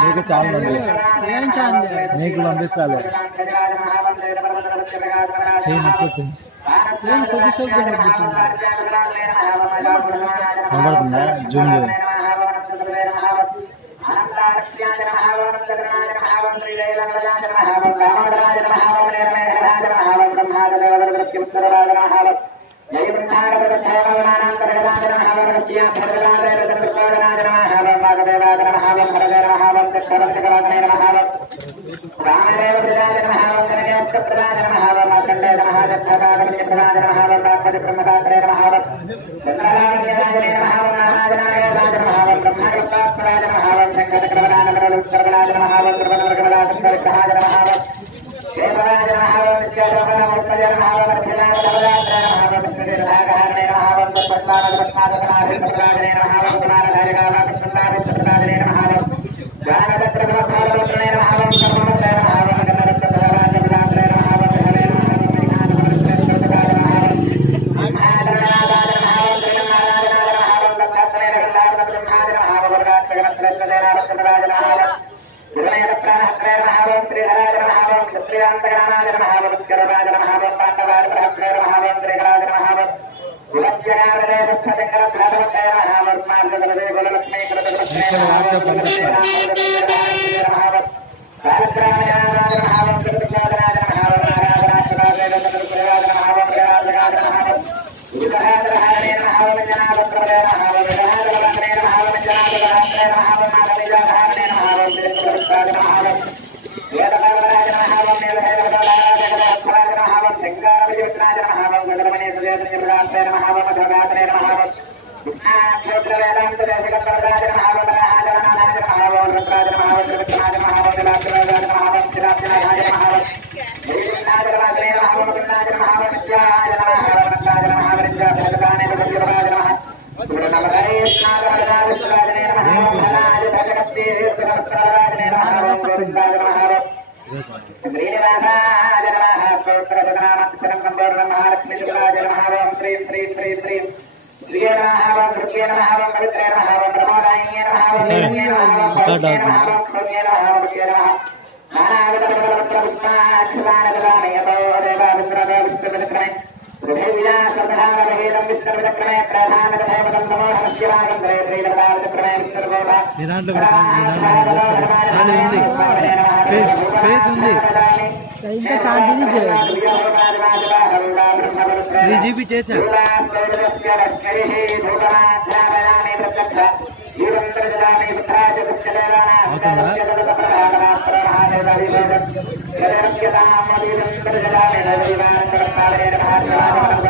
నీకు చాలా మంది నీకు పంపిస్తాలే చేయి నొప్పొస్తుంది ఏం కొద్దిసేపు కనబడుతుందా జూమ్ చేయ జయ బ్రహ్మాండ నాగదేవాగ నమహావం వరదే నమహావం చక్రవర్తిగలాగనే నమహావం రామదేవ ప్రజాగ నమహావం గణేశ ప్రజాగ నమహావం అఖండే నమహాజాగమని ప్రజాగ నమహావం రాష్ట్రపతి బ్రహ్మదాత్రే నమహావం చంద్రరాజాగనే నమహావం నారాజనాగ నమహావం బ్రహ్మకృపాత్మరాజ నమహావం సంకటకరవనానమరలు సర్వనాజ నమహావం సర్వనవర్గవరాజ సరస్వామదేవే నమః ఓం గణానాగరుడదేవరాజ నమః ఓం భద్రాకృష్ణరాజ నమః ఓం గణపతిరాజ వెంకటేశ్వరాజ నమః ఓం రామాజ నమః ఓం మల్లికార్జున రామాజ నమః ఓం రామాజ నమః ఓం కృష్ణవీరుద్ధారాజ నమః ఓం హరివిగ్రహాయ నమః ఓం చంద్రభద్రేంద్రస్వామినే నమః ఓం ఆరాధన శ్రీ శ్రీ శ్రీ శ్రీ దాంట్లో కూడా నీ దాంట్లో కూడా ఖాళీ ఉంది ఫేస్ ఉంది ఇంకా చాంది చేయాలి త్రీ జీబీ చేసా అవుతుందా నమః